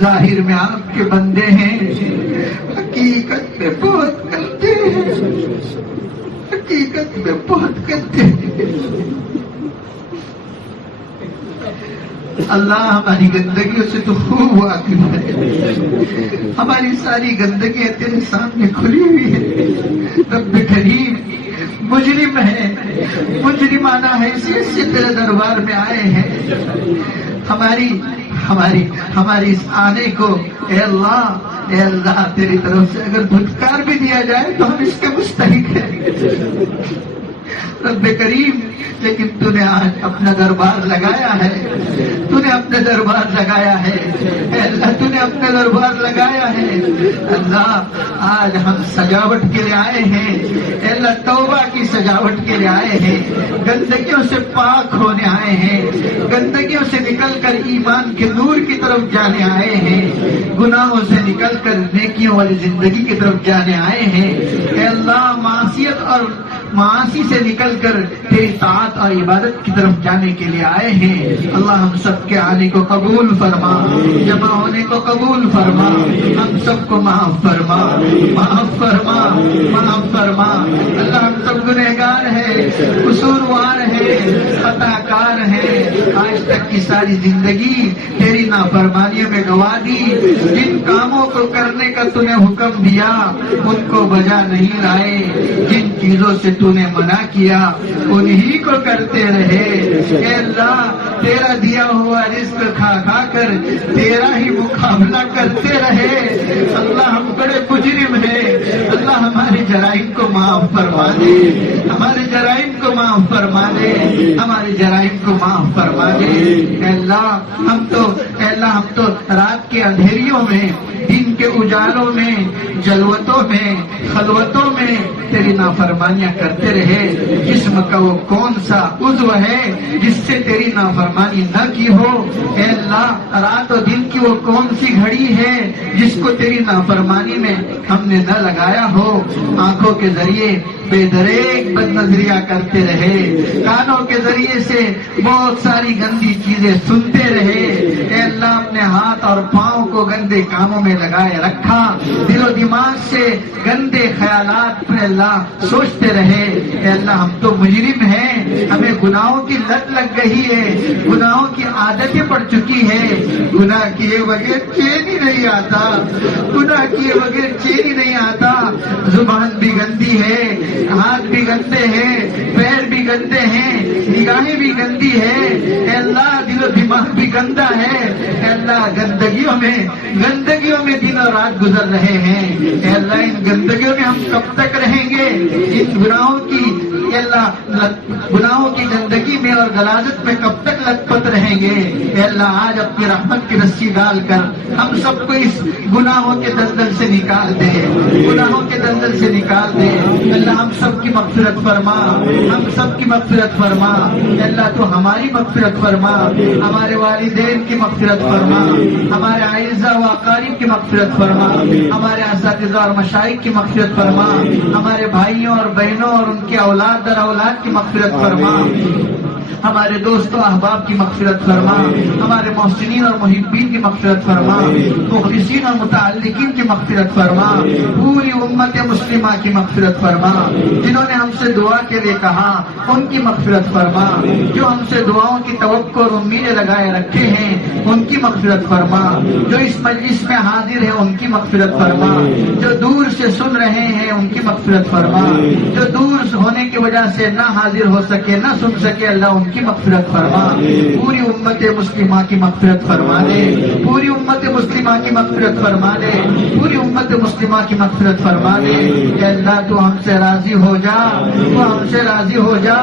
ظاہر میں آپ کے بندے ہیں، حقیقت میں بہت گندے ہیں، حقیقت میں بہت گندے ہیں۔ اللہ ہماری گندگیوں سے تو خوب واقف ہے، ہماری ساری گندگیاں تیرے سامنے کھلی ہوئی ہے۔ رب کریم مجرم ہے، مجرمانہ حیثیت سے تیرے دربار میں آئے ہیں۔ ہماری اس آنے کو اے اللہ تیری طرف سے اگر دھتکار بھی دیا جائے تو ہم اس کے مستحق ہیں۔ رب کریم لیکن تو نے آج اپنا دربار لگایا ہے، تو نے اپنا دربار لگایا ہے، اے اللہ تو نے اپنا دربار لگایا ہے۔ اللہ آج ہم سجاوٹ کے لیے آئے ہیں، اے اللہ توبہ کی سجاوٹ کے لیے آئے ہیں، گندگیوں سے پاک ہونے آئے ہیں، گندگیوں سے نکل کر ایمان کے نور کی طرف جانے آئے ہیں، گناہوں سے نکل کر نیکیوں والی زندگی کی طرف جانے آئے ہیں۔ اے اللہ معصیت اور معاصی سے نکل کر تیری طاعت اور عبادت کی طرف جانے کے لیے آئے ہیں۔ اللہ ہم سب کے آنے کو قبول فرما، جمع ہونے کو قبول فرما، ہم سب کو معاف فرما، معاف فرما، معاف فرما۔ اللہ ہم سب گنہگار ہیں، قصوروار ہیں، خطا کار ہیں، آج تک کی ساری زندگی تیری نافرمانیوں میں گوا دی۔ جن کاموں کو کرنے کا تو نے حکم دیا ان کو بجا نہیں لائے، جن چیزوں سے تو نے منع کیا انہی کو کرتے رہے۔ اے اللہ تیرا دیا ہوا رزق کھا کھا کر تیرا ہی مقابلہ کرتے رہے۔ اللہ ہم بڑے مجرم ہیں، اللہ ہمارے جرائم کو معاف فرما دے، ہمارے جرائم کو معاف فرما دے، ہمارے جرائم کو معاف فرما دے۔ اے اللہ ہم تو رات کے اندھیریوں میں، دن کے اجالوں میں، جلوتوں میں، خلوتوں میں تیری نافرمانیاں کرتے رہے۔ جسم کا وہ کون سا عضو ہے جس سے تیری نافرمانی نہ کی ہو؟ اے اللہ رات و دن کی وہ کون سی گھڑی ہے جس کو تیری نافرمانی میں ہم نے نہ لگایا ہو؟ آنکھوں کے ذریعے بے دریغ بد نظریاں کرتے رہے، کانوں کے ذریعے سے بہت ساری گندی چیزیں سنتے رہے۔ اے اللہ اپنے ہاتھ اور پاؤں کو گندے کاموں میں لگائے رکھا، دل و دماغ سے گندے خیالات اپنے اللہ سوچتے رہے۔ اے اللہ ہم تو مجرم ہیں، ہمیں گناہوں کی لت لگ گئی ہے، گناہوں کی عادتیں پڑ چکی ہے، گناہ کیے بغیر چین ہی نہیں آتا، گناہ کیے بغیر چین ہی نہیں آتا۔ زبان بھی گندی ہے، ہاتھ بھی گندے ہیں، پیر بھی گندے ہیں، نگاہیں بھی گندی ہے۔ اے اللہ دل و دماغ بھی گندا ہے۔ اے اللہ گندگیوں میں دن اور رات گزر رہے ہیں۔ اے اللہ ان گندگیوں میں ہم کب تک رہیں گے؟ ان گناہوں کی گندگی میں اور غلاظت میں کب تک لت پت رہیں گے؟ اے اللہ آج اپنی رحمت کی رسی ڈال کر ہم سب کو اس گناہوں کے دلدل سے نکال دے، گناہوں کے دلدل سے نکال دے۔ اللہ ہم سب کی مغفرت فرما، ہم سب کی مغفرت فرما۔ اے اللہ تو ہماری مغفرت فرما، ہمارے والدین کی مغفرت فرما، ہمارے اعزاء و اقارب کی مغفرت فرما، ہمارے اساتذہ اور مشائخ کی مغفرت فرما، ہمارے بھائیوں اور بہنوں اور ان کے اولاد در اولاد کی مغفرت فرما، ہمارے دوستوں احباب کی مغفرت فرما، ہمارے محسنین اور محبین کی مغفرت فرما، مخلصین اور متعلقین کی مغفرت فرما، پوری امت مسلمہ کی مغفرت فرما۔ جنہوں نے ہم سے دعا کے لیے کہا ان کی مغفرت فرما، جو ہم سے دعاؤں کی توقع اور امیدیں لگائے رکھے ہیں ان کی مغفرت فرما، جو اس مجلس میں حاضر ہیں ان کی مغفرت فرما، جو دور سے سن رہے ہیں ان کی مغفرت فرما، جو دور ہونے کی وجہ سے نہ حاضر ہو سکے نہ سن سکے اللہ ان کی مغفرت فرما۔ پوری امت مسلمہ کی مغفرت فرما دے، پوری امت مسلمہ کی مغفرت فرما دے، پوری امت مسلمہ کی مغفرت فرما دے۔ اے اللہ تو ہم سے راضی ہو جا، تو ہم سے راضی ہو جا۔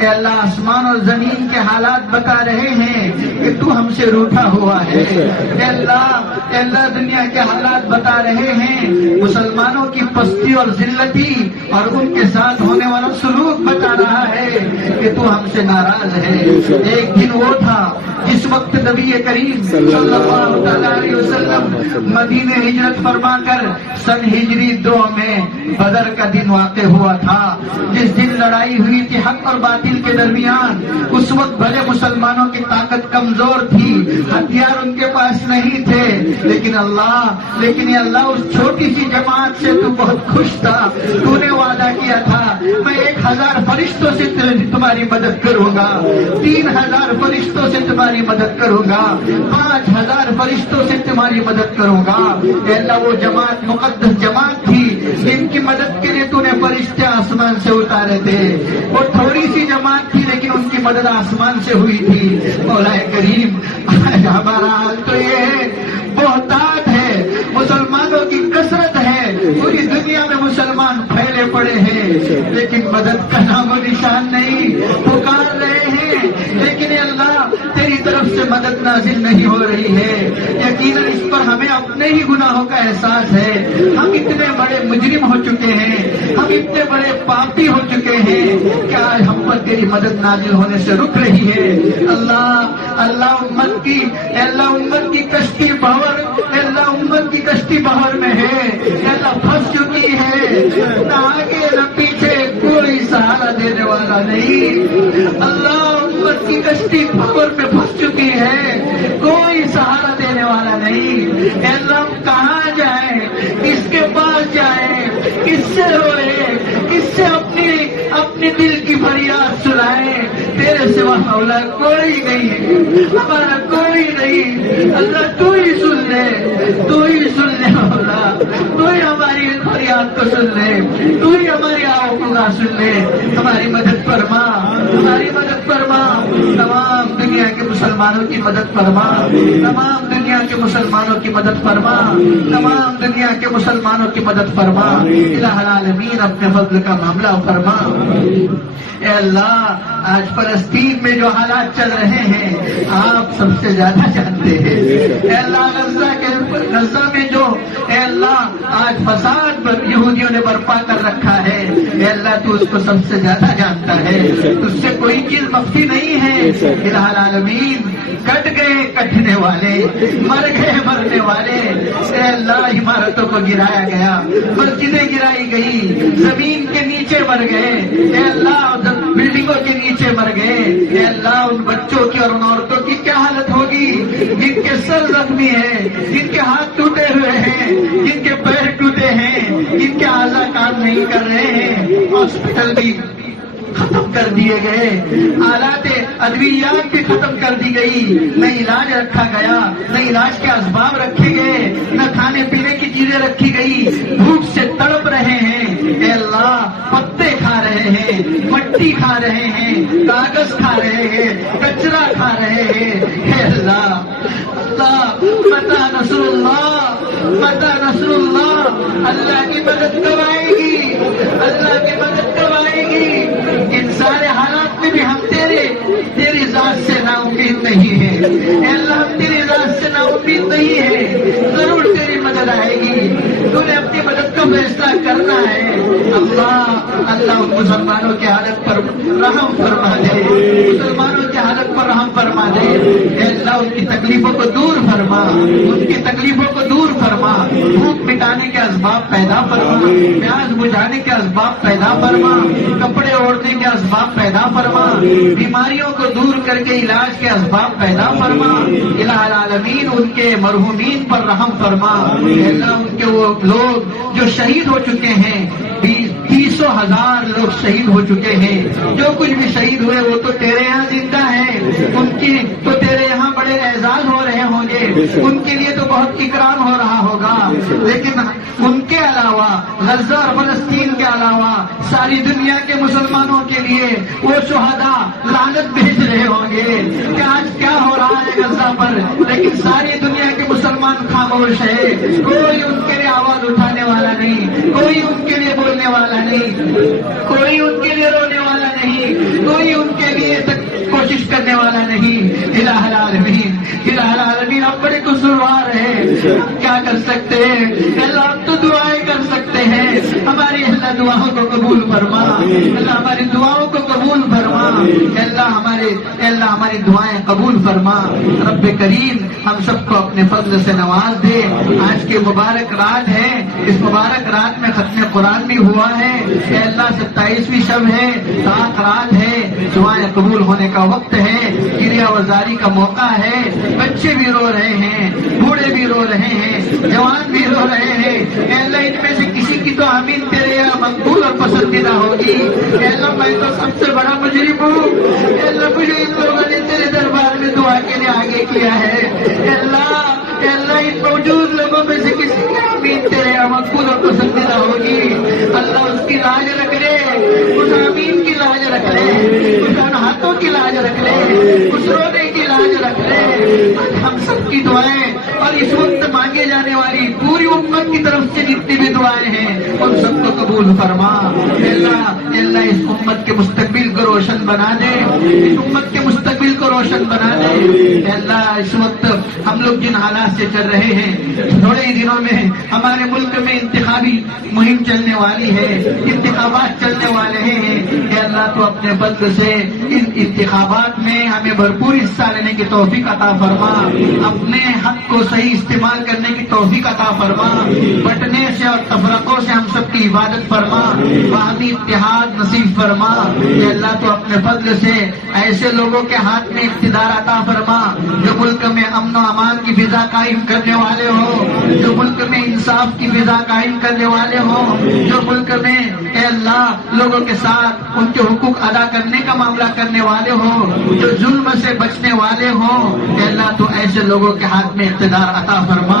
اے اللہ آسمان اور زمین کے حالات بتا رہے ہیں کہ تو ہم سے روٹھا ہوا ہے۔ اے اللہ دنیا کے حالات بتا رہے ہیں، مسلمانوں کی پستی اور ذلتی اور ان کے ساتھ ہونے والا سلوک بتا رہا ہے ہے کہ تو ہم سے ناراض ہے۔ ایک دن وہ تھا جس وقت نبی کریم صلی اللہ علیہ وسلم مدینے ہجرت فرما کر سن ہجری 2 میں بدر کا دن واقع ہوا تھا، جس دن لڑائی ہوئی تھی حق اور باطل کے درمیان۔ اس وقت بھلے مسلمانوں کی طاقت کمزور تھی، ہتھیار ان کے پاس نہیں تھے، لیکن اللہ اس چھوٹی سی جماعت سے تو بہت خوش تھا۔ تو نے وعدہ کیا تھا میں 1000 فرشتوں سے تمہاری مدد کروں گا، 3000 فرشتوں سے تمہاری مدد کروں گا، 5000 فرشتوں سے تمہاری مدد کروں گا۔ اے اللہ وہ جماعت مقدس جماعت تھی جن کی مدد کے لیے تو نے فرشتے آسمان سے اتارے تھے۔ وہ تھوڑی سی جماعت تھی لیکن ان کی مدد آسمان سے ہوئی تھی۔ مولا کریم آج ہمارا حال تو یہ ہے، بہتات ہے، مسلمانوں کی کثرت ہے، پوری دنیا میں مسلمان پھیلے پڑے ہیں لیکن مدد کا نام و نشان نہیں۔ پکار رہے ہیں لیکن اے اللہ تیری طرف سے مدد نازل نہیں ہو رہی ہے۔ یقیناً اس پر ہمیں اپنے ہی گناہوں کا احساس ہے۔ ہم اتنے بڑے مجرم ہو چکے ہیں، ہم اتنے بڑے پاپی ہو چکے ہیں کہ آج ہم پر تیری مدد نازل ہونے سے رک رہی ہے۔ اللہ امت کی کشتی بہر، اللہ امت کی کشتی بہر میں ہے، اللہ پھنس چکی ہے، نہ آگے نہ پیچھے کوئی سہارا دینے والا نہیں۔ اللہ امت کی کشتی بہر میں پھنس چکی ہے، کوئی سہارا دینے والا نہیں۔ اللہ ہم کہاں جائیں، کس کے پاس جائیں، کس سے روئے، کس سے اپنی دل کی فریاد سنائیں؟ تیرے سوا مولا کوئی نہیں، ہمارا کوئی نہیں۔ اللہ تو ہی سن لے، تو ہی سن لے مولا، تو ہی ہماری فریاد کو سن لے، تو ہی ہماری آہوں کو سن لے۔ ہماری مدد فرما، ہماری مدد فرما، تمام دنیا کے مسلمانوں کی مدد فرما، تمام دنیا کے مسلمانوں کی مدد فرما، تمام دنیا کے مسلمانوں کی مدد فرما۔ الہ العالمین اپنے فضل کا معاملہ فرما۔ اے اللہ آج فلسطین میں جو حالات چل رہے ہیں آپ سب سے زیادہ جانتے ہیں۔ اے اللہ غزہ میں جو اے اللہ آج فساد یہودیوں نے برپا کر رکھا ہے، اے اللہ تو اس کو سب سے زیادہ جانتا ہے، اس سے کوئی چیز مخفی نہیں ہے۔ الہ العالمین کٹ گئے کٹنے والے، مر گئے مرنے والے، اے اللہ عمارتوں کو گرایا گیا، مسجدیں گرائی گئی، زمین کے نیچے مر گئے، اے اللہ بلڈنگوں کے نیچے مر گئے۔ اے اللہ ان بچوں کی اور ان عورتوں کی کیا حالت ہوگی جن کے سر زخمی ہیں، جن کے ہاتھ ٹوٹے ہوئے ہیں، جن کے پیر ٹوٹے ہیں، جن کے اعضاء کام نہیں کر رہے ہیں، ہاسپٹل بھی ختم کر دیے گئے، آلات ادویات بھی ختم کر دی گئی، نہ علاج رکھا گیا، نہ علاج کے اسباب رکھے گئے، نہ کھانے پینے کی چیزیں رکھی گئی، بھوک سے تڑپ رہے ہیں۔ اے اللہ پتے کھا رہے ہیں، مٹی کھا رہے ہیں، کاغذ کھا رہے ہیں، کچرا کھا رہے ہیں۔ اے اللہ متی نصر اللہ، متی نصر اللہ، اللہ کی مدد کب آئے گی، اللہ کی مدد کب آئے گی؟ ان سارے حالات میں بھی ہم تیری ذات سے نا امید نہیں ہے۔ اے اللہ ہم تیری ذات سے نا امید نہیں ہے، ضرور تیری مدد آئے گی، تو نے اپنی مدد کا فیصلہ کرنا ہے۔ اللہ مسلمانوں کی حالت پر رحم فرما دے، مسلمانوں کی حالت پر رحم فرما دے۔ اے اللہ ان کی تکلیفوں کو دور فرما، ان کی تکلیفوں کو دور فرما، بھوک مٹانے کے اسباب پیدا فرما، پیاس بجھانے کے اسباب پیدا فرما، کپڑے اوڑھنے کے اسباب پیدا فرما، بیماریوں کو دور کر کے علاج کے اسباب پیدا فرما۔ الہ العالمین ان کے مرحومین پر رحم فرما۔ اے اللہ ان کے وہ لوگ جو شہید ہو چکے ہیں، 30,000 لوگ شہید ہو چکے ہیں، جو کچھ بھی شہید ہوئے وہ تو تیرے یہاں زندہ ہیں، ان کی تو تیرے یہاں بڑے اعزاز ہو رہے ہوں گے، ان کے لیے تو بہت اکرام ہو رہا ہوگا، لیکن ان کے علاوہ غزہ اور فلسطین کے علاوہ ساری دنیا کے مسلمانوں کے لیے وہ شہداء لعنت بھیج رہے ہوں گے کہ آج کیا ہو رہا ہے غزہ پر، لیکن ساری دنیا کے مسلمان خاموش ہے، کوئی ان کے لیے آواز اٹھانے والا نہیں، کوئی ان کے لیے بولنے والا نہیں، کوئی ان کے لیے رونے والا نہیں، کوئی ان کے لیے کوشش کرنے والا نہیں۔ الہ العالمین، الہ العالمین آپ بڑے قصوروار ہیں، ہم کیا کر سکتے ہیں؟ اللہ ہم تو دعائیں کر سکتے ہیں، ہماری اللہ دعاؤں کو قبول فرما، اللہ ہماری دعاؤں کو قبول فرما۔ دے، اے اللہ ہماری دعائیں قبول فرما۔ رب کریم ہم سب کو اپنے فضل سے نواز دے۔ آج کی مبارک رات ہے، اس مبارک رات میں ختم قرآن بھی ہوا ہے، اے اللہ 27ویں شب ہے، 7 رات ہے، دعائیں قبول ہونے کا وقت ہے، کریا وزاری کا موقع ہے، بچے بھی رو رہے ہیں، بوڑھے بھی رو رہے ہیں، جوان بھی رو رہے ہیں، اے اللہ ان میں سے کسی کی تو آمین تیرے یہاں مقبول اور پسندیدہ ہوگی۔ اے اللہ میں تو سب سے بڑا مجرم ہوں، اے اللہ مجھے ان لوگوں نے تیرے دربار میں دعا کے لیے آگے کیا ہے، اے اللہ ان موجود لوگوں میں سے کسی کی آمین تیرے یہاں مقبول اور پسندیدہ ہوگی۔ اللہ اس کی لاج رکھ لے، اس آمین کی لاج رکھ لے، اس ان ہاتھوں کی لاج رکھ لے، اس رونے کی لاج رکھ لے۔ ہم سب کی دعائیں اور اس وقت مانگے جانے والی پوری امت کی طرف سے جتنی بھی دعائیں ہیں ان سب کو قبول فرما۔ اللہ اس امت کے مستقبل کو روشن بنا دے، اس امت کے مستقبل کو روشن بنا دے۔ اللہ اس وقت ہم لوگ جن حالات سے چل رہے ہیں، تھوڑے ہی دنوں میں ہمارے ملک میں انتخابی مہم چلنے والی ہے، انتخابات چلنے والے ہیں، کہ اللہ تو اپنے فضل سے ان انتخابات میں ہمیں بھرپور حصہ لینے کی توفیق عطا فرما، اپنے حق کو صحیح استعمال کرنے کی توفیق عطا فرما، بٹنے سے اور تفرقوں سے ہم سب کی عبادت فرما، باہمی اتحاد نصیب فرما۔ کہ اللہ تو اپنے فضل سے ایسے لوگوں کے ہاتھ میں اقتدار عطا فرما جو ملک میں امن و امان کی فضا قائم کرنے والے ہو، جو ملک میں انصاف کی فضا قائم کرنے والے ہو، جو ملک میں اے اللہ لوگوں کے ساتھ ان کے حقوق ادا کرنے کا معاملہ کرنے والے ہو، جو ظلم سے بچنے والے ہوں۔ اے اللہ تو ایسے لوگوں کے ہاتھ میں اقتدار عطا فرما،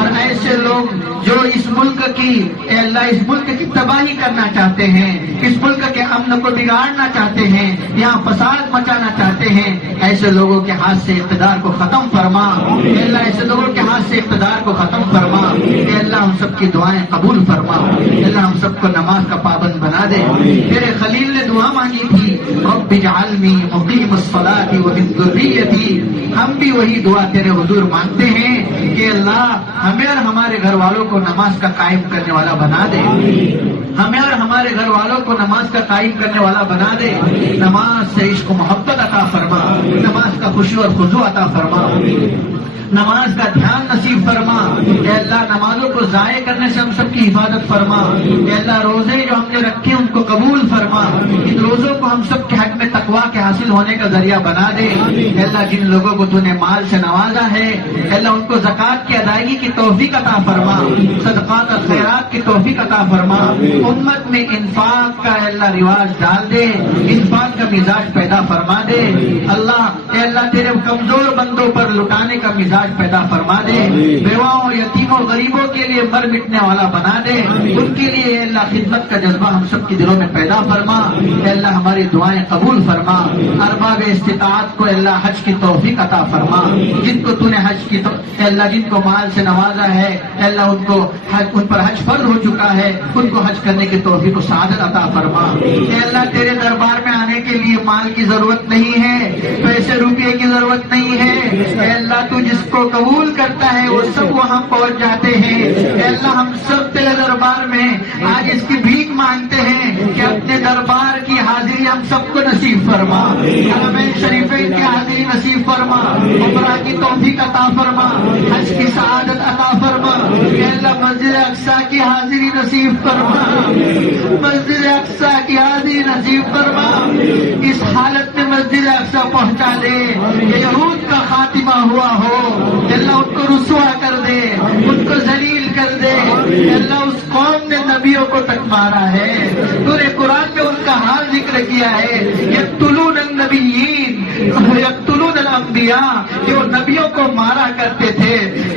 اور ایسے لوگ جو اس ملک کی اے اللہ اس ملک کی تباہی کرنا چاہتے ہیں، اس ملک کے امن کو بگاڑنا چاہتے ہیں، یہاں فساد مچانا چاہتے ہیں، ایسے لوگوں کے ہاتھ سے اقتدار کو ختم فرما۔ اے اللہ ایسے لوگوں کے ہاتھ سے اقتدار کو ختم فرما۔ اے اللہ ہم سب کی دعائیں قبول فرما۔ اے اللہ ہم سب کو نماز کا پابند بنا دے۔ تیرے خلیل نے دعا مانگی تھی، رب اجعلنی مقیم الصلاۃ ومن ذریتی، ہم بھی وہی دعا تیرے حضور مانگتے ہیں کہ اللہ ہمیں اور ہمارے گھر والوں کو نماز کا قائم کرنے والا بنا دے، ہمیں اور ہمارے گھر والوں کو نماز کا قائم کرنے والا بنا دے۔ نماز سے عشق و محبت عطا فرما، نماز کا خشوع اور خضوع عطا فرما، نماز کا دھیان نصیب فرما۔ اے اللہ نمازوں کو ضائع کرنے سے ہم سب کی حفاظت فرما۔ اے اللہ روزے جو ہم نے رکھے ان کو قبول فرما، ان روزوں کو ہم سب کے حق میں تقویٰ کے حاصل ہونے کا ذریعہ بنا دے۔ اے اللہ جن لوگوں کو تو نے مال سے نوازا ہے، اے اللہ ان کو زکوٰۃ کی ادائیگی کی توفیق عطا فرما، صدقات اور خیرات کی توفیق عطا فرما۔ امت میں انفاق کا اے اللہ رواج ڈال دے، انفاق کا مزاج پیدا فرما دے۔ اللہ اے اللہ تیرے کمزور بندوں پر لٹانے کا مزاج پیدا فرما دے، بیواؤں یتیموں غریبوں کے لیے مر مٹنے والا بنا دے، ان کے لیے اے اللہ خدمت کا جذبہ ہم سب کے دلوں میں پیدا فرما۔ اے اللہ ہماری دعائیں قبول فرما۔ ارباب استطاعت کو اے اللہ حج کی توفیق عطا فرما، جن کو تو نے حج کی اے اللہ جن کو مال سے نوازا ہے، اے اللہ ان پر حج فرض ہو چکا ہے، ان کو حج کرنے کی توفیق و سعادت عطا فرما۔ اے اللہ تیرے دربار میں آنے کے لیے مال کی ضرورت نہیں ہے، پیسے روپے کی ضرورت نہیں ہے، اے اللہ تو جس کو قبول کرتا ہے وہ سب وہاں پہنچ جاتے ہیں۔ اے اللہ ہم سب تیرے دربار میں آج اس کی بھیک مانگتے ہیں کہ اپنے دربار کی حاضری ہم سب کو نصیب فرما، حرمین شریفین کی حاضری نصیب فرما، عمرہ کی توفیق عطا فرما، حج کی سعادت عطا فرما۔ اے اللہ مسجد اقصیٰ کی حاضری نصیب فرما، مسجد اقصیٰ کی حاضری نصیب فرما۔ اس حالت میں مسجد اقصیٰ پہنچا دے کہ یہود کا خاتمہ ہوا ہو، اللہ ان کو رسوا کر دے، ان کو ذلیل کر دے۔ اللہ اس قوم نے نبیوں کو تک مارا ہے، تو نے قرآن میں ان کا حال ذکر کیا ہے، یقتلون النبیین یقتلون الانبیاء، کہ وہ نبیوں کو مارا کرتے تھے۔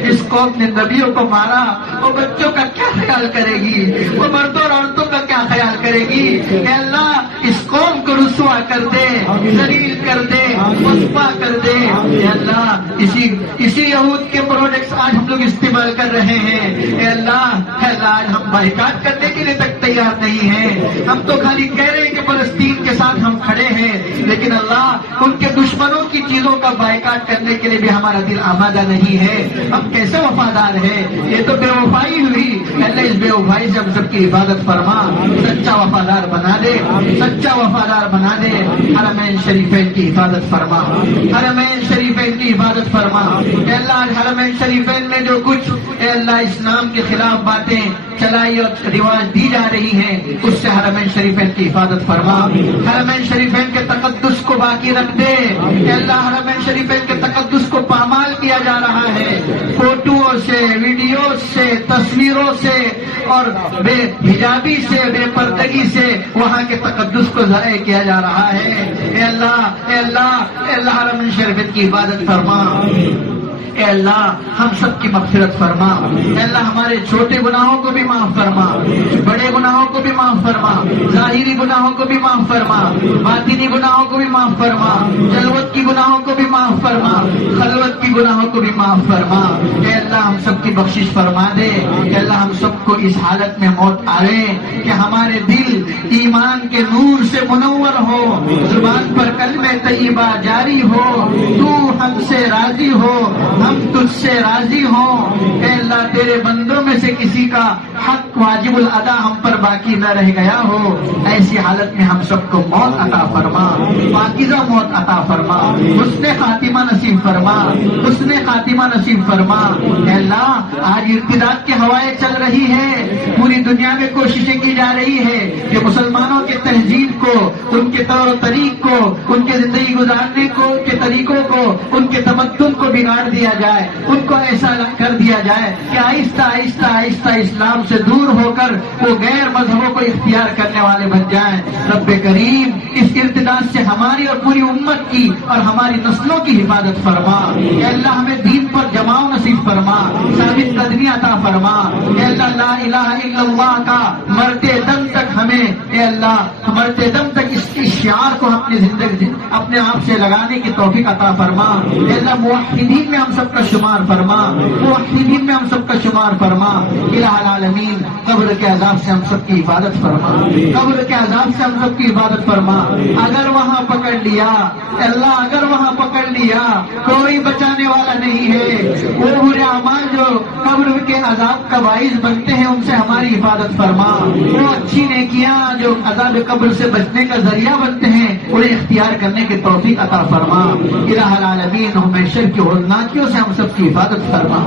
اس قوم نے نبیوں کو مارا، وہ بچوں کا کیا خیال کرے گی، وہ مردوں اور عورتوں کا کیا خیال کرے گی؟ اے اللہ اس قوم کو رسوا کر دے، ذلیل کر دے، رسوا کر دے۔ اے اللہ اسی یہود کے پروڈکٹس آج ہم لوگ استعمال کر رہے ہیں۔ اے اللہ آج ہم بائیکاٹ کرنے کے لیے تک تیار نہیں ہیں، ہم تو خالی کہہ رہے ہیں کہ فلسطین کے ساتھ ہم کھڑے ہیں، لیکن اللہ ان کے دشمنوں کی کی چیزوں کا بائیکاٹ کرنے کے لیے بھی ہمارا دل آمادہ نہیں ہے. ہم کیسے وفادار ہیں؟ یہ تو بے وفائی ہوئی. اللہ اس بے وفائی سے ہم سب کی حفاظت فرما, سچا وفادار بنا دے, سچا وفادار بنا دے. حرمین شریفین کی حفاظت فرما, حرمین شریفین کی حفاظت فرما. اے اللہ حرمین شریفین میں جو کچھ اے اللہ اسلام کے خلاف باتیں چلائی اور رواج دی جا رہی ہیں, اس سے حرمین شریفین کی حفاظت فرما. حرمین شریفین کے تقدس کو باقی رکھ دے. اے اللہ حرمین شریفین کے تقدس کو پامال کیا جا رہا ہے, فوٹوؤں سے, ویڈیوز سے, تصویروں سے اور بے حجابی سے, بے پردگی سے وہاں کے تقدس کو ضائع کیا جا رہا ہے. اے اللہ اے اللہ اے اللہ حرمین شریفین کی عبادت فرما. اے اللہ ہم سب کی مغفرت فرما. اے اللہ ہمارے چھوٹے گناہوں کو بھی معاف فرما, بڑے گناہوں کو بھی معاف فرما, ظاہری گناہوں کو بھی معاف فرما, باطنی گناہوں کو بھی معاف فرما, جلوت کی گناہوں کو بھی معاف فرما, خلوت کی گناہوں کو بھی معاف فرما. اے اللہ ہم سب کی بخشش فرما دے. اے اللہ ہم سب کو اس حالت میں موت آئے کہ ہمارے دل ایمان کے نور سے منور ہو, زبان پر کلمہ طیبہ جاری ہو, تو ہم سے راضی ہو, ہم تجھ سے راضی ہوں. اے اللہ تیرے بندوں میں سے کسی کا حق واجب الادا ہم پر باقی نہ رہ گیا ہو. ایسی حالت میں ہم سب کو موت عطا فرما, پاکیزہ موت عطا فرما, حسن خاتمہ نصیب فرما, حسن خاتمہ نصیب فرما. اے اللہ آج ارتداد کی ہوائیں چل رہی ہے, پوری دنیا میں کوششیں کی جا رہی ہے کہ مسلمانوں کے تہذیب کو, ان کے طور و طریق کو, ان کے زندگی گزارنے کو, ان کے طریقوں کو, ان کے تمدن کو بگاڑ دیا جائے, ان کو ایسا کر دیا جائے کہ آہستہ آہستہ آہستہ اسلام سے دور ہو کر وہ غیر مذہبوں کو اختیار کرنے والے بن جائیں. رب کریم اس ارتداد سے ہماری اور پوری امت کی اور ہماری نسلوں کی حفاظت فرما. اے اللہ ہمیں دین پر جماؤ نصیب فرما, ثابت قدمی عطا فرما. اے اللہ لا الہ الا اللہ کا مرتے دم تک ہمیں, اے اللہ مرتے دم تک اس شعار کو اپنی زندگی اپنے آپ سے لگانے کی توفیق عطا فرما. اے اللہ موحدین میں ہم سب کا شمار فرما, موحدین میں ہم سب کا شمار فرما. الہ العالمین قبر کے عذاب سے ہم سب کی عبادت فرما, قبر کے عذاب سے ہم سب کی عبادت فرما. اگر وہاں پکڑ لیا اللہ, اگر وہاں پکڑ لیا کوئی بچانے والا نہیں ہے. وہ برے اعمال جو قبر کے عذاب کا باعث بنتے ہیں ان سے ہماری حفاظت فرما. وہ اچھی نیکیاں جو عذاب قبر سے بچنے کا ذریعہ بنتے ہیں انہیں اختیار کرنے کی توفیق عطا فرما. الہ العالمین ہمیں شر کی ہولناکیوں سے ہم سب کی حفاظت فرما.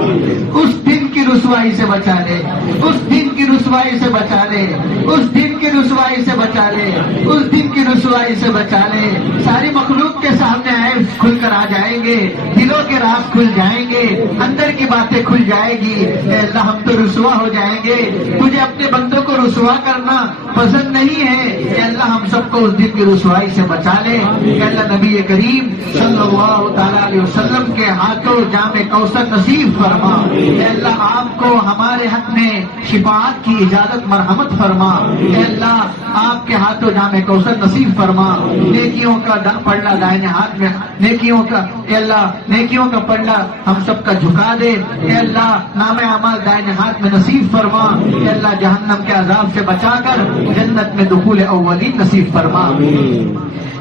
اس دن کی رسوائی سے بچا لے, اس دن کی رسوائی سے بچا لے, اس دن کی رسوائی سے بچا لے, اس دن کی رسوائی سے بچا لے. ساری مخلوق کے سامنے عیب کھل کر آ جائیں گے, دلوں کے راز کھل جائیں گے, اندر کی باتیں کھل جائے گی. اے اللہ ہم تو رسوا ہو جائیں گے, تجھے اپنے بندوں کو رسوا کرنا پسند نہیں ہے. اے اللہ ہم سب کو اس دن کی رسوائی سے بچا لے. اے اللہ نبی کریم صلی اللہ تعالی علیہ وسلم کے ہاتھوں جام کوثر نصیب فرما. اے اللہ آپ کو ہمارے حق میں شفاعت کی اجازت مرحمت فرما. اے اللہ آپ کے ہاتھوں جام کوثر نصیب فرما. نیکیوں کا پلڑا دائیں ہاتھ میں, نیکیوں کا اے اللہ نیکیوں کا پلڑا ہم سب کا جھکا دے. اے اللہ نام اعمال دائیں ہاتھ میں نصیب فرما. اے اللہ جہنم کے عذاب سے بچا کر جنت میں دخول اولین نصیب فرما.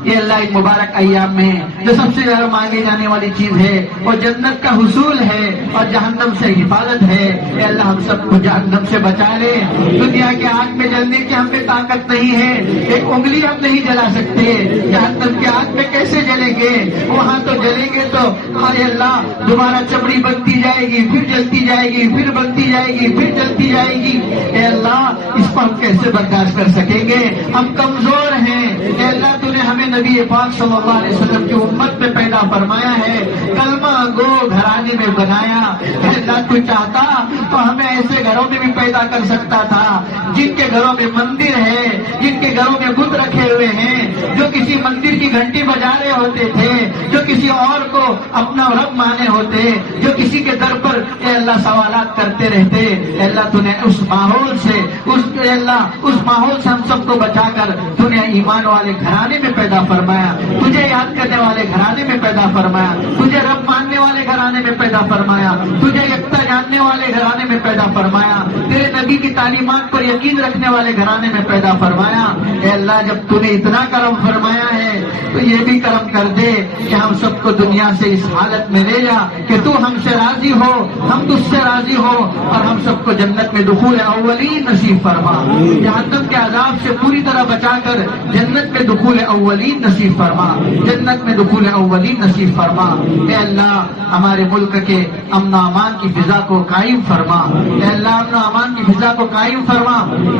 یہ اللہ ایک مبارک ایام میں جو سب سے زیادہ مانگی جانے والی چیز ہے وہ جنت کا حصول ہے اور جہنم سے حفاظت ہے. اے اللہ ہم سب کو جہنم سے بچا لے. دنیا کے آگ میں جلنے کی ہم میں طاقت نہیں ہے, ایک انگلی ہم نہیں جلا سکتے. جہنم کے آگ میں کیسے جلیں گے؟ وہاں تو جلیں گے تو اے اللہ دوبارہ چمڑی بنتی جائے گی, پھر جلتی جائے گی, پھر بنتی جائے گی, پھر جلتی جائے گی. اے اللہ اس کو ہم کیسے برداشت کر سکیں گے؟ ہم کمزور ہیں. اے اللہ تو نے ہمیں نبی پاک صلی اللہ علیہ وسلم کی امت میں پیدا فرمایا ہے, کلمہ گو گھرانے میں بنایا. اے اللہ تو چاہتا تو ہمیں ایسے گھروں میں بھی پیدا کر سکتا تھا جن کے گھروں میں مندر ہے, جن کے گھروں میں بت رکھے ہوئے ہیں, جو کسی مندر کی گھنٹی بجا رہے ہوتے تھے, جو کسی اور کو اپنا رب مانے ہوتے, جو کسی کے در پر اے اللہ سوالات کرتے رہتے. اے اللہ تو نے اس ماحول سے اے اللہ اس ماحول سے ہم سب کو بچا کر تو نے ایمان والے گھرانے میں پیدا فرمایا, تجھے یاد کرنے والے گھرانے میں پیدا فرمایا, تجھے رب ماننے والے گھرانے میں پیدا فرمایا, تجھے یکتا جاننے والے گھرانے میں پیدا فرمایا. تیرے نبی کی تعلیمات پر یقین رکھنے والے گھرانے میں پیدا فرمایا۔ اے اللہ جب تو نے اتنا کرم فرمایا ہے تو یہ بھی کرم کر دے کہ ہم سب کو دنیا سے اس حالت میں لے جا کہ تو ہم سے راضی ہو، ہم تجھ سے راضی ہو، اور ہم سب کو جنت میں دخول اولین نصیب فرما۔ جہنم کے عذاب سے پوری طرح بچا کر جنت میں دخول اولین نصیب فرما، جنت میں دخول اولین نصیب فرما۔ اے اللہ ہمارے ملک کے امن و امان کی فضا کو قائم فرما، اے اللہ امن و امان کی فضا کو قائم فرما۔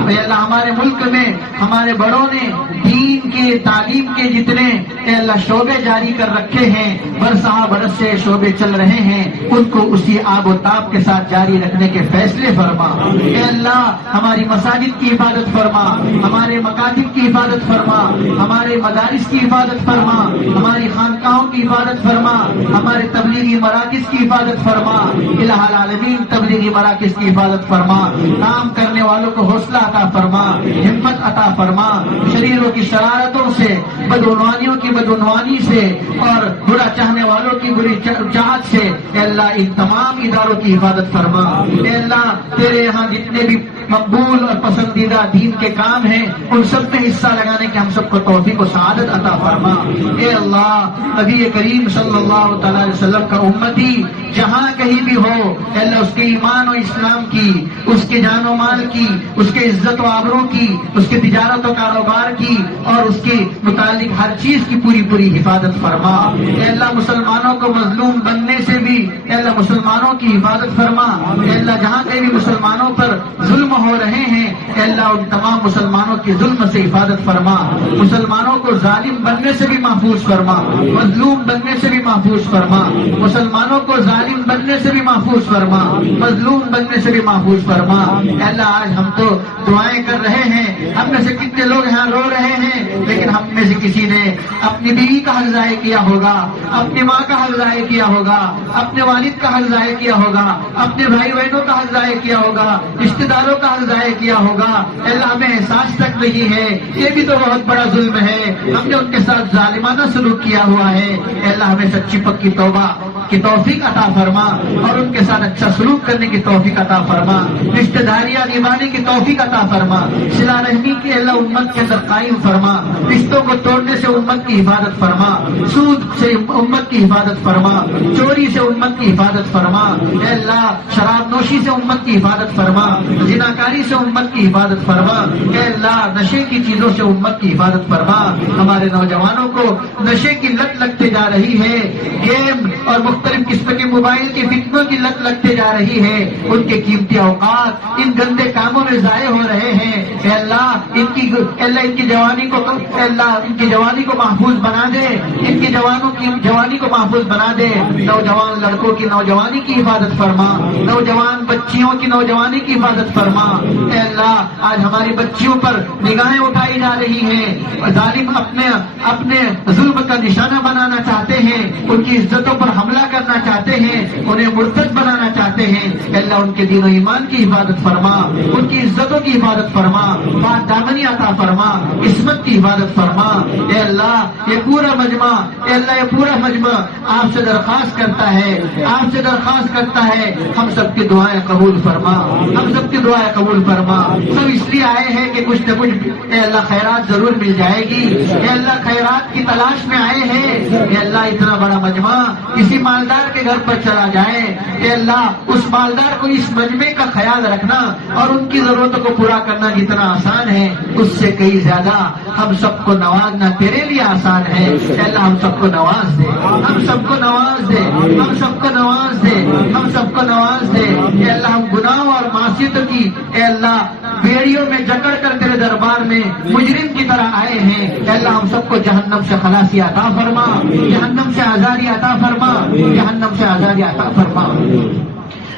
اے اللہ ہمارے ملک میں ہمارے بڑوں نے دین کے تعلیم کے جتنے اے اللہ شعبے جاری کر رکھے ہیں، برسہ برس سے شعبے چل رہے ہیں، ان کو اسی آب و تاب کے ساتھ جاری رکھنے کے فیصلے فرما۔ اے اللہ ہماری مساجد کی حفاظت فرما، ہمارے مکاتب کی حفاظت فرما، ہمارے مدارس کی حفاظت فرما، ہماری خانقاہوں کی حفاظت فرما، ہمارے تبلیغی مراکز کی حفاظت فرما۔ الہ العالمین تبلیغی مراکز کی حفاظت فرما، کام کرنے والوں کو حوصلہ عطا فرما، ہمت عطا فرما، شریروں کی شرارتوں سے، بدعنوانیوں کی بدعنوانی سے اور برا چاہنے والوں کی بری چاہت سے اے اللہ ان تمام اداروں کی حفاظت فرما۔ اے اللہ تیرے یہاں جتنے بھی مقبول اور پسندیدہ دین کے کام ہیں ان سب میں حصہ لگانے کے ہم سب کو توفیق و سعادت عطا فرما۔ اے اللہ نبی کریم صلی اللہ تعالی علیہ وسلم کا امتی جہاں کہیں بھی ہو اے اللہ اس کے ایمان و اسلام کی، اس کے جان و مال کی، اس کے عزت و آبرو کی، اس کے تجارت و کاروبار کی اور اس کے متعلق ہر چیز کی پوری پوری حفاظت فرما۔ اے اللہ مسلمانوں کو مظلوم بننے سے بھی اے اللہ مسلمانوں کی حفاظت فرما۔ اے اللہ جہاں کہیں بھی مسلمانوں پر ظلم ہو رہے ہیں اے اللہ ان تمام مسلمانوں کی ظلم سے حفاظت فرما، مسلمانوں کو ظالم بننے سے بھی محفوظ فرما، مظلوم بننے سے بھی محفوظ فرما، مسلمانوں کو ظالم بننے سے بھی محفوظ فرما، مظلوم بننے سے بھی محفوظ فرما۔ اے اللہ آج ہم تو دعائیں کر رہے ہیں، ہم میں سے کتنے لوگ یہاں رو رہے ہیں، لیکن ہم میں سے کسی نے اپنی بیوی کا حق ضائع کیا ہوگا، اپنی ماں کا حق ضائع کیا ہوگا، اپنے والد کا حق ضائع کیا ہوگا، اپنے بھائی بہنوں کا حق ضائع کیا ہوگا، رشتہ داروں کا حق ضائع کیا ہوگا۔ اے اللہ ہمیں احساس تک نہیں ہے، یہ بھی تو بہت بڑا ظلم ہے، ہم نے ان کے ساتھ ظالمانہ سلوک کیا ہوا ہے۔ اے اللہ ہمیں سچی پکی توبہ کی توفیق عطا فرما اور ان کے ساتھ اچھا سلوک کرنے کی توفیق عطا فرما، رشتہ داریاں نبھانے کی توفیق عطا فرما، صلہ رحمی کی اللہ امت کے اندر قائم فرما، رشتوں کو توڑنے سے امت کی حفاظت فرما، سود سے امت کی حفاظت فرما، چوری سے امت کی حفاظت فرما، اے اللہ شراب نوشی سے امت کی حفاظت فرما، زناکاری سے امت کی حفاظت فرما، اے اللہ نشے کی چیزوں سے امت کی حفاظت فرما۔ ہمارے نوجوانوں کو نشے کی لت لگتے جا رہی ہے، گیم اور مختلف قسم کے موبائل کے فتنوں کی لت لگتے جا رہی ہے، ان کے قیمتی اوقات ان گندے کاموں میں ضائع ہو رہے ہیں۔ اے اللہ ان کی جوانی کو اے اللہ ان کی جوانی کو محفوظ بنا دے، ان کی جوانوں کی جوانی کو محفوظ بنا دے، نوجوان لڑکوں کی نوجوانی کی حفاظت فرما، نوجوان بچیوں کی نوجوانی کی حفاظت فرما۔ اے اللہ آج ہماری بچیوں پر نگاہیں اٹھائی جا رہی ہیں، ظالم اپنے ظلم کا نشانہ بنانا چاہتے ہیں، ان کی عزتوں پر حملہ کرنا چاہتے ہیں، انہیں مرتد بنانا چاہتے ہیں۔ اے اللہ ان کے دین و ایمان کی حفاظت فرما، ان کی عزتوں کی حفاظت فرما، پاک دامنی عطا فرما، عصمت کی حفاظت فرما۔ اے اللہ یہ پورا مجمع اے اللہ یہ پورا مجمع آپ سے درخواست کرتا ہے، آپ سے درخواست کرتا ہے ہم سب کی دعائیں قبول فرما، ہم سب کی دعائیں قبول فرما۔ سب اس لیے آئے ہیں کہ کچھ نہ کچھ اے اللہ خیرات ضرور مل جائے گی، اے اللہ خیرات کی تلاش میں آئے ہیں۔ اے اللہ اتنا بڑا مجمع کسی مالدار کے گھر پر چلا جائے، اے اللہ اس مالدار کو اس مجمع کا خیال رکھنا اور ان کی ضرورتوں کو پورا کرنا جتنا آسان ہے اس سے کئی زیادہ ہم سب کو نوازنا تیرے لیے آسان ہے۔ اے اللہ ہم سب کو نواز دے، ہم سب کو نواز دے، ہم سب کو نواز دے، ہم سب کو نواز دے۔ اے اللہ ہم گناہوں اور معصیتوں کی اے اللہ بیڑیوں میں جکڑ کر تیرے دربار میں مجرم کی طرح آئے ہیں۔ اے اللہ ہم سب کو جہنم سے خلاصی عطا فرما، جہنم سے آزادی عطا فرما، جہنم سے آزادی عطا فرما۔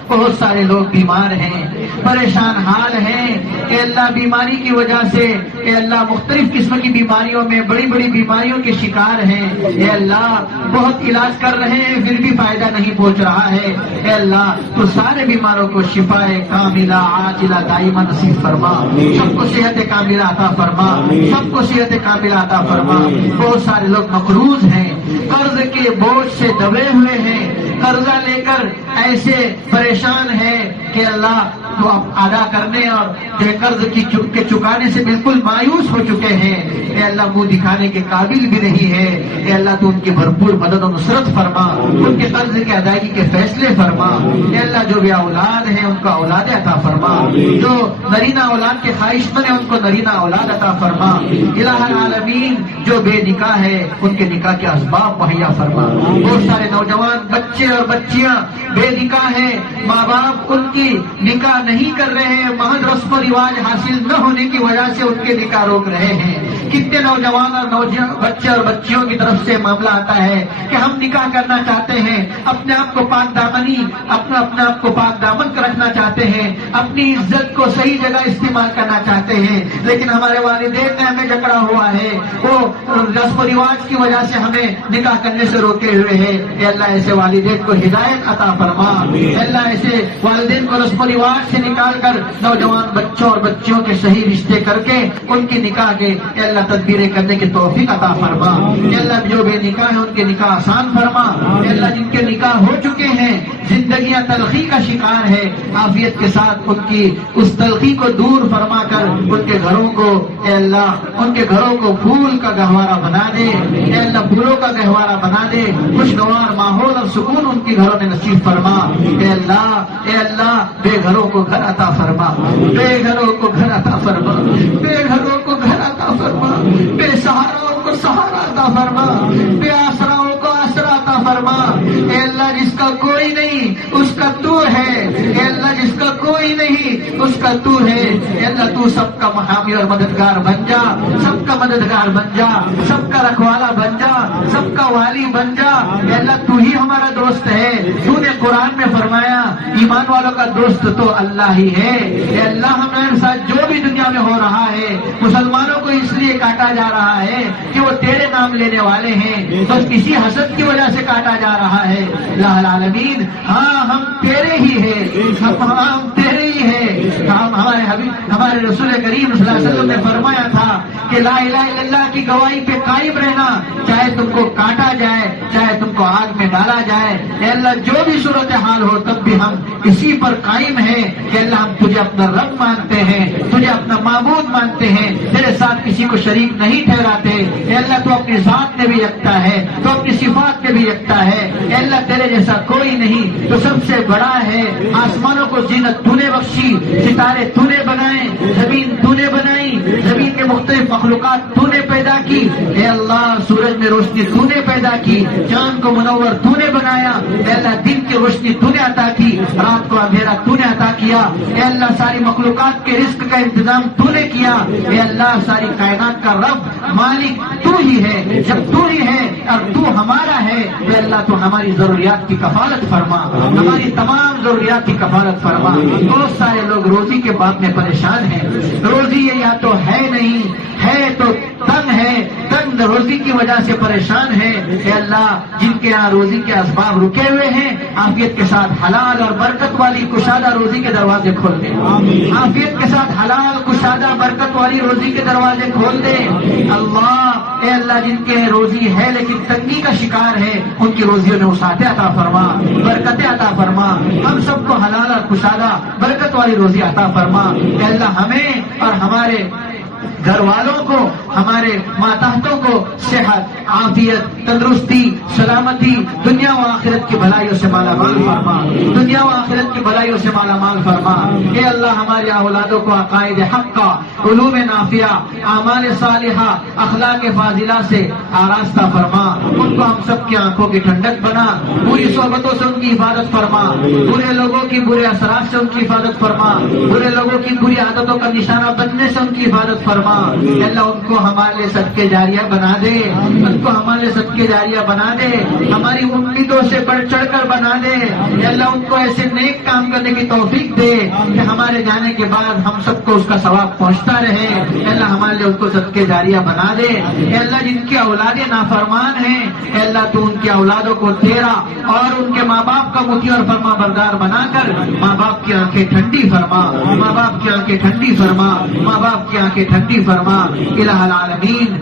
بہت سارے لوگ بیمار ہیں، پریشان حال ہیں، اے اللہ بیماری کی وجہ سے اے اللہ مختلف قسم کی بیماریوں میں بڑی بڑی بیماریوں کے شکار ہیں۔ اے اللہ بہت علاج کر رہے ہیں پھر بھی فائدہ نہیں پہنچ رہا ہے۔ اے اللہ تو سارے بیماروں کو شفا کاملہ عاجلہ دائمہ نصیب فرما، سب کو صحت کاملہ عطا فرما، سب کو صحت کاملہ عطا فرما۔ بہت سارے لوگ مقروض ہیں، قرض کے بوجھ سے دبے ہوئے ہیں، قرضہ لے کر ایسے پریشان ہے کہ اللہ تو اب ادا کرنے اور بے قرض کے چکانے سے بالکل مایوس ہو چکے ہیں، اے اللہ منہ دکھانے کے قابل بھی نہیں ہے، اے اللہ تو ان کی بھرپور مدد و نصرت فرما، ان کے قرض کی ادائیگی کے فیصلے فرما، اے اللہ جو بے اولاد ہیں ان کا اولاد عطا فرما، جو نرینہ اولاد کے خواہش مند ہیں ان کو نرینہ اولاد عطا فرما، الہ العالمین جو بے نکاح ہے ان کے نکاح کے اسباب مہیا فرما، بہت سارے نوجوان بچے اور بچیاں بے نکاح ہیں، ماں باپ ان کی نکاح نہیں کر رہے ہیں، محض رسم و رواج حاصل نہ ہونے کی وجہ سے ان کے نکاح روک رہے ہیں، کتنے نوجوان اور بچے اور بچیوں کی طرف سے معاملہ آتا ہے کہ ہم نکاح کرنا چاہتے ہیں، اپنے آپ کو پاک دامنی اپنے آپ کو پاک دامن رکھنا چاہتے ہیں، اپنی عزت کو صحیح جگہ استعمال کرنا چاہتے ہیں، لیکن ہمارے والدین نے ہمیں جکڑا ہوا ہے، وہ رسم و رواج کی وجہ سے ہمیں نکاح کرنے سے روکے ہوئے ہیں، اے اللہ ایسے والدین کو ہدایت عطا فرما، اے اللہ ایسے والدین کو رسم و رواج سے نکال کر نوجوان بچوں اور بچیوں کے صحیح رشتے کر کے ان کی نکاح کے اے اللہ تدبیریں کرنے کی توفیق عطا فرما، اے اللہ جو بے نکاح ہیں ان کے نکاح آسان فرما، اے اللہ جن کے نکاح ہو چکے ہیں زندگیاں تلخی کا شکار ہے، عافیت کے ساتھ ان کی اس تلخی کو دور فرما کر ان کے گھروں کو اے اللہ ان کے گھروں کو پھول کا گہوارہ بنا دے، اے اللہ پھولوں کا گہوارہ بنا دے، خوشگوار ماحول اور سکون ان کے گھروں میں نصیب فرما، اے اللہ بے گھروں کو گھر عطا فرما، بے گھروں کو گھر عطا فرما، بے گھروں کو گھر عطا فرما، بے سہاراؤں کو سہارا عطا فرما، بے آسراؤں کو آسرا عطا فرما، اے اللہ جس کا کوئی نہیں اس کا تو ہے، اے اللہ جس کا کوئی نہیں اس کا تو ہے، اے اللہ تو سب کا محامی اور مددگار بن جا، سب کا مددگار بن جا، سب کا رکھوالا بن جا، سب کا والی بن جا، اے اللہ تو ہی ہمارا دوست ہے، تو نے قرآن میں فرمایا ایمان والوں کا دوست تو اللہ ہی ہے، اے اللہ ہمارے ساتھ جو بھی دنیا میں ہو رہا ہے مسلمانوں کو اس لیے کاٹا جا رہا ہے کہ وہ تیرے نام لینے والے ہیں، بس کسی حسد کی وجہ سے کاٹا جا رہا ہے، الہ العالمین ہاں ہم تیرے ہی ہیں، ہم تیرے ہی ہیں، ہمارے حبیب ہمارے رسول کریم صلی اللہ علیہ وسلم نے فرمایا تھا کہ لا الہ الا اللہ کی گواہی پہ قائم رہنا، چاہے تم کو کاٹا جائے چاہے تم کو آگ میں ڈالا جائے، اے اللہ جو بھی صورتحال ہو تب بھی ہم اسی پر قائم ہیں کہ اللہ ہم تجھے اپنا رب مانتے ہیں، تجھے اپنا معبود مانتے ہیں، تیرے ساتھ کسی کو شریک نہیں ٹھہراتے، اے اللہ تو اپنی ذات میں بھی یکتا ہے، تو اپنی صفات میں بھی یکتا ہے، اے اللہ تیرے جیسا کوئی نہیں، تو سب سے بڑا ہے، آسمانوں کو زینت تو نے بخشی، ستارے تو نے بنائے، زمین تو نے بنائی، زمین کے مختلف مخلوقات تو نے پیدا کی، اے اللہ سورج میں روشنی تو نے پیدا کی، چاند کو منور تو نے بنایا، اے اللہ دن کی روشنی تو نے عطا کی، رات کو اندھیرا تو نے عطا کیا، اے اللہ ساری مخلوقات کے رزق کا انتظام تو نے کیا، اے اللہ ساری کائنات کا رب مالک تو ہی ہے، جب تو ہی ہے اور تو ہمارا ہے، اے اللہ تو ہماری ضروریات کی کفالت فرما، ہماری تمام ضروریات کی کفالت فرما، بہت سارے لوگ روزی کے باب میں پریشان ہیں، روزی یا تو ہے نہیں ہے تو تنگ ہے، تنگ روزی کی وجہ سے پریشان ہے، اے اللہ جن کے یہاں روزی کے اسباب رکے ہوئے ہیں عافیت کے ساتھ حلال اور برکت والی کشادہ روزی کے دروازے کھول دے، عافیت کے ساتھ حلال کشادہ برکت والی روزی کے دروازے کھول دے، اللہ اے اللہ جن کے روزی ہے لیکن تنگی کا شکار ہے ان کی روزیوں میں وسعتیں عطا فرما، برکتیں عطا فرما، ہم سب کو حلال اور کشادہ برکت والی روزی عطا فرما، اے اللہ ہمیں اور ہمارے گھر والوں کو ہمارے ماتحتوں کو صحت، عافیت، تندرستی، سلامتی، دنیا و آخرت کی بھلائیوں سے مالا مال فرما، دنیا و آخرت کی بھلائیوں سے مالا مال فرما، اے اللہ ہمارے اولادوں کو عقائد حق کا، علوم نافعہ، اعمال صالحہ، اخلاق فاضلہ سے آراستہ فرما، ان کو ہم سب کی آنکھوں کی ٹھنڈک بنا، بری صحبتوں سے ان کی حفاظت فرما، برے لوگوں کی برے اثرات سے ان کی حفاظت فرما، برے لوگوں کی بری عادتوں کا نشانہ بننے سے ان کی حفاظت فرما، اللہ ان کو ہمارے لیے صدقے جاریہ بنا دے، ان کو ہمارے لیے صدقے جاریہ بنا دے، ہماری امیدوں سے بڑھ چڑھ کر بنا دے، اللہ ان کو ایسے نیک کام کرنے کی توفیق دے کہ ہمارے جانے کے بعد ہم سب کو اس کا ثواب پہنچتا رہے، اللہ ہمارے لیے ان کو صدقے جاریہ بنا دے، اللہ جن کی اولادیں نافرمان ہیں اللہ تو ان کی اولادوں کو تیرا اور ان کے ماں باپ کا مطیع اور فرما بردار بنا کر ماں باپ کی آنکھیں ٹھنڈی فرما، ماں باپ کی آنکھیں ٹھنڈی فرما، ماں باپ کی آنکھیں ٹھنڈی فرما، الہ العالمین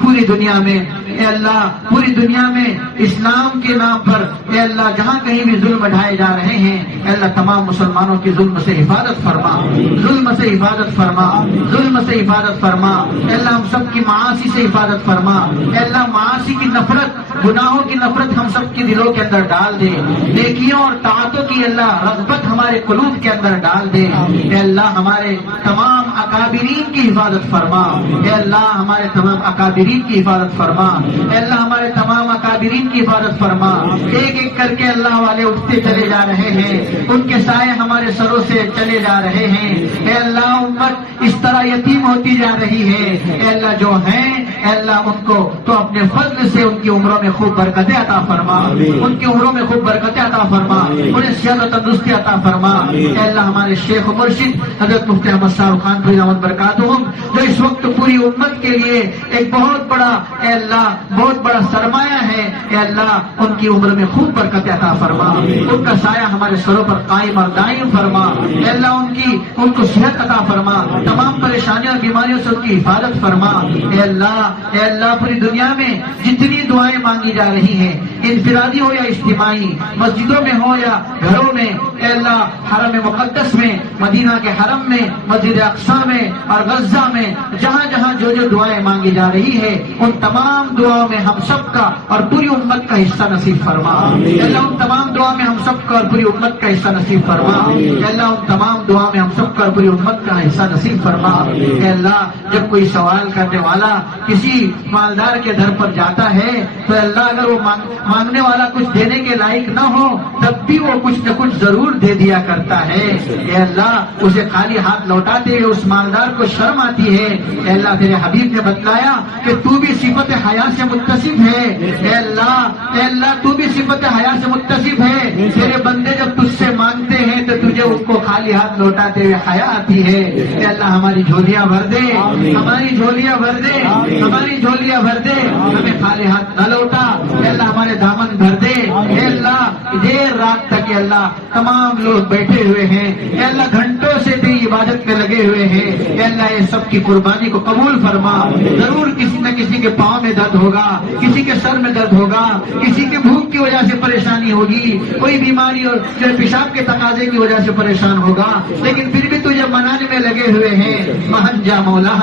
پوری دنیا میں اے اللہ پوری دنیا میں اسلام کے نام پر اے اللہ جہاں کہیں بھی ظلم ڈھائے جا رہے ہیں اے اللہ تمام مسلمانوں کی ظلم سے حفاظت فرما، ظلم سے حفاظت فرما، ظلم سے حفاظت فرما، اے اللہ ہم سب کی معاصی سے حفاظت فرما، اے اللہ معاصی کی نفرت، گناہوں کی نفرت ہم سب کے دلوں کے اندر ڈال دے، نیکیوں اور طاعتوں کی اللہ رغبت ہمارے قلوب کے اندر ڈال دے، اے اللہ ہمارے تمام اکابرین کی حفاظت فرما، اے اللہ ہمارے تمام اکابرین کی حفاظت فرما، اے اللہ ہمارے تمام اکابرین کی حفاظت فرما، ایک ایک کر کے اللہ والے اٹھتے چلے جا رہے ہیں، ان کے سائے ہمارے سروں سے چلے جا رہے ہیں، اے اللہ امت اس طرح یتیم ہوتی جا رہی ہے، اے اللہ جو ہیں اے اللہ ان کو تو اپنے فضل سے ان کی عمروں میں خوب برکتیں عطا فرما، ان کی عمروں میں خوب برکتیں عطا فرما، انہیں صحت و تندرستی عطا فرما، اے اللہ ہمارے شیخ و مرشد حضرت مفتی احمد صاحب خان فیض احمد برکاتہم جو اس وقت پوری امت کے لیے ایک بہت بڑا اے اللہ بہت بڑا سرمایہ ہے، اے اللہ ان کی عمر میں خوب برکت عطا فرما، ان کا سایہ ہمارے سروں پر قائم اور دائم فرما، اے اللہ ان کو صحت عطا فرما، تمام پریشانیوں اور بیماریوں سے ان کی حفاظت فرما، اے اللہ پوری دنیا میں جتنی دعائیں مانگی جا رہی ہیں انفرادی ہو یا اجتماعی، مسجدوں میں ہو یا گھروں میں، اے اللہ حرم مقدس میں، مدینہ کے حرم میں، مسجد اقصی میں اور غزہ میں جہاں جہاں جو دعائیں مانگی جا رہی ہے ان تمام دعاؤں میں ہم سب کا اور پوری امت کا حصہ نصیب فرما، اے اللہ ان تمام دعاؤں میں ہم سب کا اور پوری امت کا حصہ نصیب فرما، اے اللہ ان تمام دعاؤں میں ہم سب کا اور پوری امت کا حصہ نصیب فرما، اے اللہ جب کوئی سوال کرنے والا کسی مالدار کے گھر پر جاتا ہے تو اللہ اگر وہ مانگنے والا کچھ دینے کے لائق نہ ہو تب بھی وہ کچھ نہ کچھ ضرور دے دیا کرتا ہے، اے اللہ اسے خالی ہاتھ لوٹاتے ہوئے اس مالدار کو شرم آتی ہے، اے اللہ تیرے حبیب نے بتلایا کہ تو بھی صفت حیا سے متصف ہے، اے اللہ تو بھی صفت حیا سے متصف ہے، تیرے بندے جب تجھ سے مانگتے ہیں تو تجھے ان کو خالی ہاتھ لوٹاتے ہوئے حیا آتی ہے، اے اللہ ہماری جھولیاں بھر دے، ہماری جھولیاں بھر دے، ہماری جھولیاں بھر دے، ہمیں خالی ہاتھ نہ لوٹا، اے اللہ ہمارے دامن بھر دے، اے اللہ دیر رات تک اے اللہ تمام لوگ بیٹھے ہوئے ہیں، اے اللہ گھنٹوں سے تیری عبادت میں لگے ہوئے ہیں، اے اللہ یہ سب کی قربانی کو قبول فرما، ضرور کسی نہ کسی کے پاؤں میں درد ہوگا، کسی کے سر میں درد ہوگا، کسی کے بھوک کی وجہ سے پریشانی ہوگی، کوئی بیماری اور پیشاب کے تقاضے کی وجہ سے پریشان ہوگا، لیکن پھر بھی تجھے منانے میں لگے ہوئے ہیں، مہنجا مولا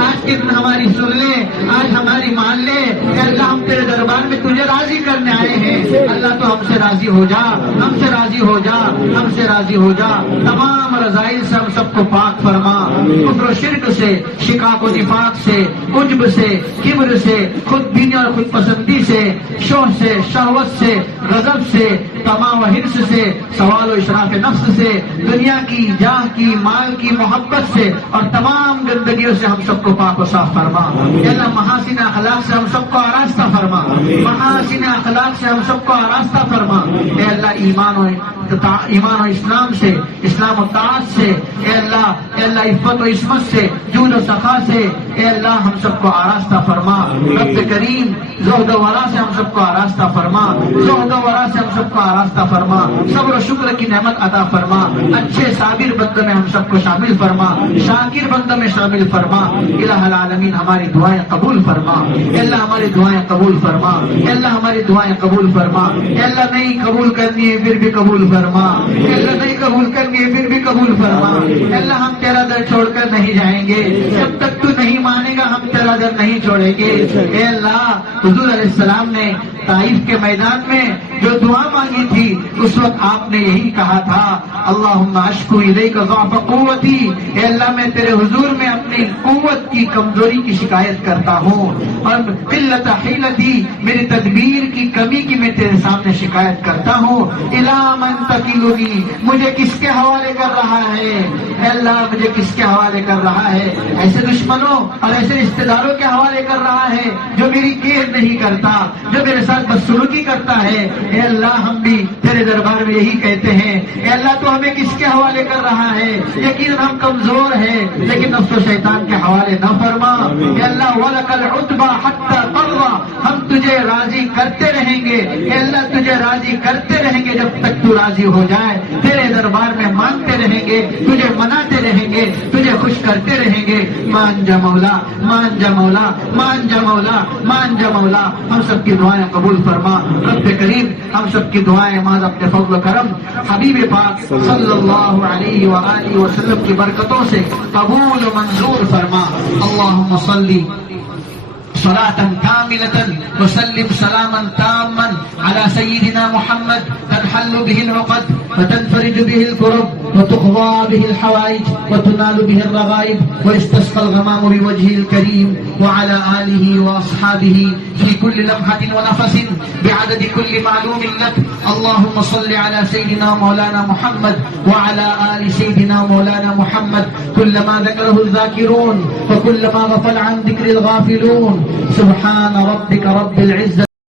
آج کے دن ہماری سن لے، آج ہماری مان لے، اے اللہ ہم تیرے دربار میں تجھے راضی کرنے آئے ہیں، اللہ تو ہم سے راضی ہو جا، ہم سے راضی ہو جا، ہم سے راضی ہو جا، تمام رذائل سے ہم سب کو پاک فرما، کفر و شرک سے، شقاق و نفاق سے، عجب سے، کبر سے، خود بینی اور خود پسندی سے، شوہ سے، شہوت سے، غضب سے، طمع و حرص سے، سوال و اشراف نفس سے، دنیا کی، جاہ کی، مال کی محبت سے اور تمام گندگیوں سے ہم سب کو پاک و صاف فرما، اے اللہ محاسن اخلاق سے ہم سب کو آراستہ فرما، محاسن اخلاق سے ہم سب کو آراستہ فرما، اے اللہ ایمان و اسلام سے، اسلام و طاعت سے، اے اللہ عفت و عصمت سے، جود و سخا سے، اے اللہ ہم سب کو آراستہ فرما، رب کریم زہد و ورا سے ہم سب کو آراستہ فرما، زہد و ورا سے ہم سب کو آراستہ فرما، صبر و شکر کی نعمت عطا فرما، اچھے صابر بندوں میں ہم سب کو شامل فرما، شاکر بندوں میں شامل فرما، الہ العالمین ہماری دعائیں قبول فرما، اے اللہ ہماری دعائیں قبول فرما، اے اللہ ہماری دعائیں قبول فرما، اے اللہ نہیں قبول کرنی ہے پھر بھی قبول فرما، اے اللہ نہیں قبول کرنی ہے پھر بھی قبول فرما، اے اللہ ہم تیرا در چھوڑ کر نہیں جائیں گے، جب تک تو نہیں مانے گا ہم تیرا در نہیں چھوڑیں گے، اے اللہ حضور علیہ السلام نے طائف کے میدان میں جو دعا مانگی تھی اس وقت آپ نے یہی کہا تھا، اللہم اشکو الیک ضعف قوتی، اے اللہ میں تیرے حضور میں اپنی قوت کی کمزوری کی شکایت کرتا ہوں اور قلت حیلتی میری تدبیر کی کمی کی میں تیرے سامنے شکایت کرتا ہوں، الی من تکلنی مجھے کس کے حوالے کر رہا ہے، اے اللہ مجھے کس کے حوالے کر رہا ہے، ایسے دشمنوں اور ایسے رشتہ داروں کے حوالے کر رہا ہے جو میری کیئر نہیں کرتا، جو میرے ساتھ بدسلوکی کرتا ہے، اے اللہ ہم بھی تیرے دربار میں یہی کہتے ہیں، اے اللہ تو ہمیں کس کے حوالے کر رہا ہے، یقیناً ہم کمزور ہیں لیکن نفس و شیطان کے حوالے نہ فرما، اے اللہ وَلَكَ الْعُتْبَى حَتَّى تَرْضَى ہم تجھے راضی کرتے رہیں گے، اے اللہ تجھے راضی کرتے رہیں گے جب تک تو راضی ہو جائے، تیرے دربار میں مانگتے رہیں گے، تجھے بناتے رہیں گے، تجھے خوش کرتے رہیں گے. مان جا مولا، مان جا مولا، مان جا مولا، مان جا مولا. ہم سب کی دعائیں قبول فرما رب کریم. ہم سب کی دعائیں ماذ اپنے فضل و کرم حبیب پاک صلی اللہ علیہ وآلہ وسلم کی برکتوں سے قبول و منظور فرما. اللہم صلی صلاة كاملة وسلم سلاما تاما على سيدنا محمد تنحل به العقد وتنفرج به الكرب وتقضى به الحوائج وتنال به الرغائب ويستسقى الغمام بوجهه الكريم وعلى آله وأصحابه في كل لمحة ونفس بعدد كل معلوم لك. اللهم صل على سيدنا مولانا محمد وعلى آل سيدنا مولانا محمد كلما ذكره الذاكرون وكلما غفل عن ذكر الغافلون. سبحان ربك رب العزة